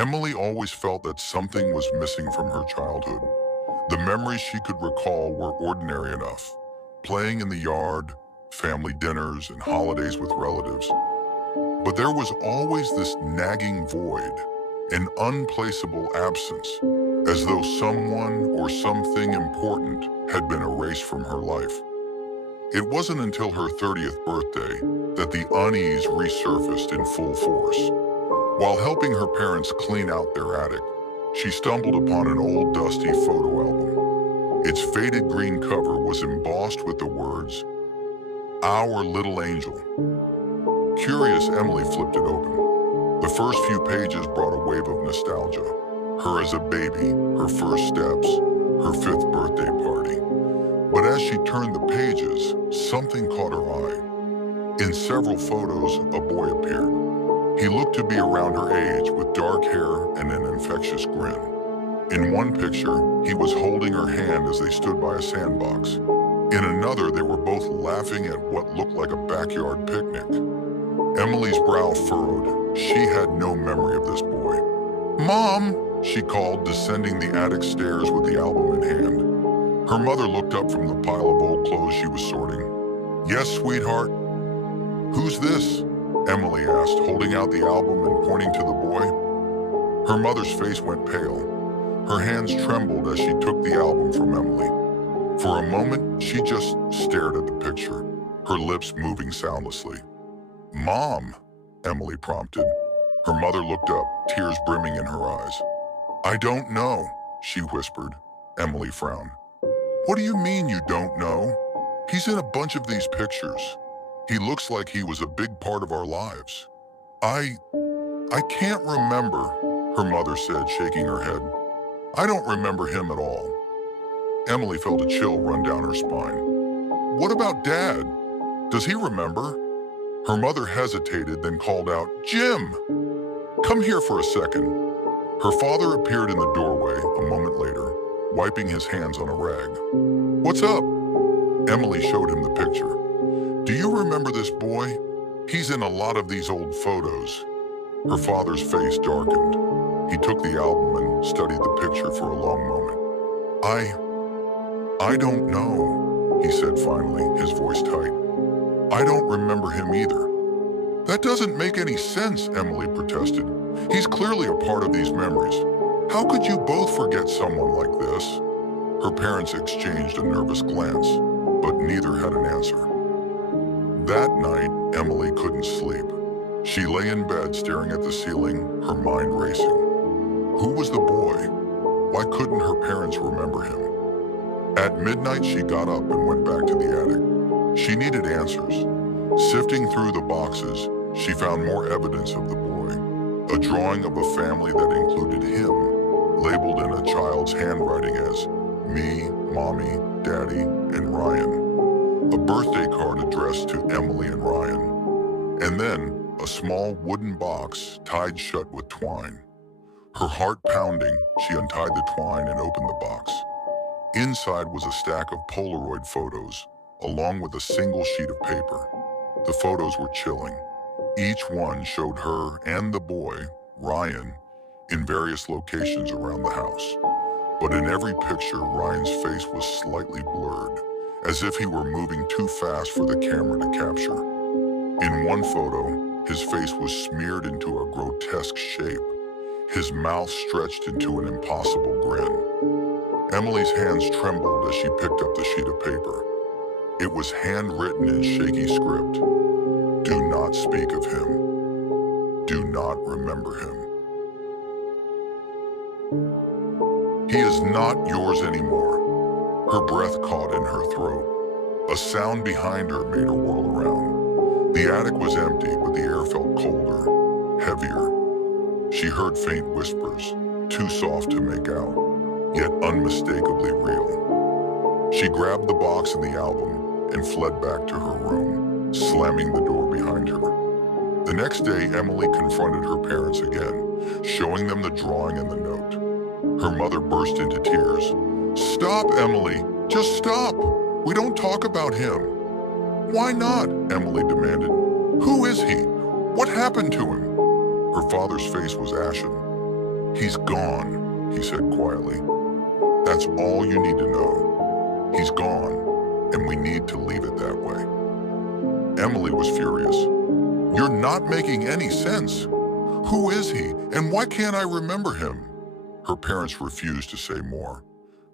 Emily always felt that something was missing from her childhood. The memories she could recall were ordinary enough, playing in the yard, family dinners, and holidays with relatives. But there was always this nagging void, an unplaceable absence, as though someone or something important had been erased from her life. It wasn't until her 30th birthday that the unease resurfaced in full force. While helping her parents clean out their attic, she stumbled upon an old dusty photo album. Its faded green cover was embossed with the words, "Our Little Angel." Curious, Emily flipped it open. The first few pages brought a wave of nostalgia. Her as a baby, her first steps, her 5th birthday party. But as she turned the pages, something caught her eye. In several photos, a boy appeared. He looked to be around her age with dark hair and an infectious grin. In one picture, he was holding her hand as they stood by a sandbox. In another, they were both laughing at what looked like a backyard picnic. Emily's brow furrowed. She had no memory of this boy. "Mom!" she called, descending the attic stairs with the album in hand. Her mother looked up from the pile of old clothes she was sorting. "Yes, sweetheart?" "Who's this?" Emily asked, holding out the album and pointing to the boy. Her mother's face went pale. Her hands trembled as she took the album from Emily. For a moment, she just stared at the picture, her lips moving soundlessly. "Mom," Emily prompted. Her mother looked up, tears brimming in her eyes. "I don't know," she whispered. Emily frowned. "What do you mean you don't know? He's in a bunch of these pictures. He looks like he was a big part of our lives." I can't remember," her mother said, shaking her head. "I don't remember him at all." Emily felt a chill run down her spine. "What about Dad? Does he remember?" Her mother hesitated, then called out, "Jim! Come here for a second." Her father appeared in the doorway a moment later, wiping his hands on a rag. "What's up?" Emily showed him the picture. "Do you remember this boy? He's in a lot of these old photos." Her father's face darkened. He took the album and studied the picture for a long moment. I don't know," he said finally, his voice tight. "I don't remember him either." "That doesn't make any sense," Emily protested. "He's clearly a part of these memories. How could you both forget someone like this?" Her parents exchanged a nervous glance, but neither had an answer. That night, Emily couldn't sleep. She lay in bed staring at the ceiling, her mind racing. Who was the boy? Why couldn't her parents remember him? At midnight, she got up and went back to the attic. She needed answers. Sifting through the boxes, she found more evidence of the boy. A drawing of a family that included him, labeled in a child's handwriting as "Me, Mommy, Daddy, and Ryan." A birthday card addressed to Emily and Ryan. And then, a small wooden box tied shut with twine. Her heart pounding, she untied the twine and opened the box. Inside was a stack of Polaroid photos, along with a single sheet of paper. The photos were chilling. Each one showed her and the boy, Ryan, in various locations around the house. But in every picture, Ryan's face was slightly blurred, as if he were moving too fast for the camera to capture. In one photo, his face was smeared into a grotesque shape, his mouth stretched into an impossible grin. Emily's hands trembled as she picked up the sheet of paper. It was handwritten in shaky script. "Do not speak of him. Do not remember him. He is not yours anymore." Her breath caught in her throat. A sound behind her made her whirl around. The attic was empty, but the air felt colder, heavier. She heard faint whispers, too soft to make out, yet unmistakably real. She grabbed the box and the album and fled back to her room, slamming the door behind her. The next day, Emily confronted her parents again, showing them the drawing and the note. Her mother burst into tears. "Stop, Emily! Just stop! We don't talk about him." "Why not?" Emily demanded. "Who is he? What happened to him?" Her father's face was ashen. "He's gone," he said quietly. "That's all you need to know. He's gone, and we need to leave it that way." Emily was furious. "You're not making any sense. Who is he, and why can't I remember him?" Her parents refused to say more,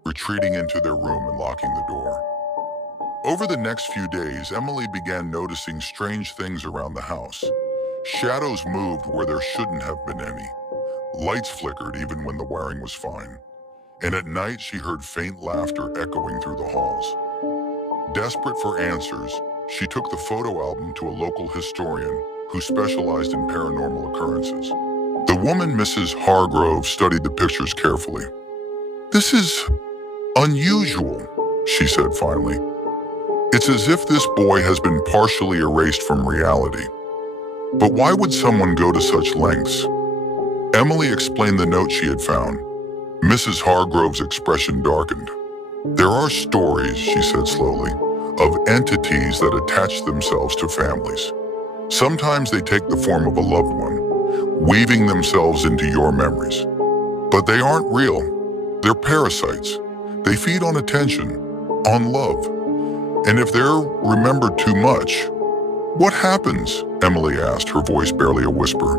retreating into their room and locking the door. Over the next few days, Emily began noticing strange things around the house. Shadows moved where there shouldn't have been any. Lights flickered even when the wiring was fine. And at night, she heard faint laughter echoing through the halls. Desperate for answers, she took the photo album to a local historian who specialized in paranormal occurrences. The woman, Mrs. Hargrove, studied the pictures carefully. "This is unusual," she said finally. "It's as if this boy has been partially erased from reality. But why would someone go to such lengths?" Emily explained the note she had found. Mrs. Hargrove's expression darkened. "There are stories," she said slowly, "of entities that attach themselves to families. Sometimes they take the form of a loved one, weaving themselves into your memories. But they aren't real. They're parasites. They feed on attention, on love. And if they're remembered too much, what happens?" Emily asked, her voice barely a whisper.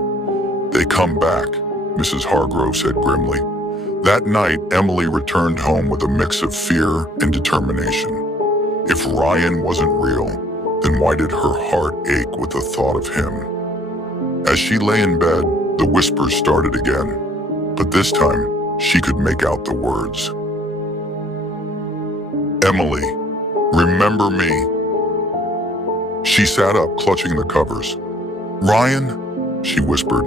"They come back," Mrs. Hargrove said grimly. That night, Emily returned home with a mix of fear and determination. If Ryan wasn't real, then why did her heart ache with the thought of him? As she lay in bed, the whispers started again. But this time, she could make out the words. "Emily, remember me." She sat up, clutching the covers. "Ryan," she whispered.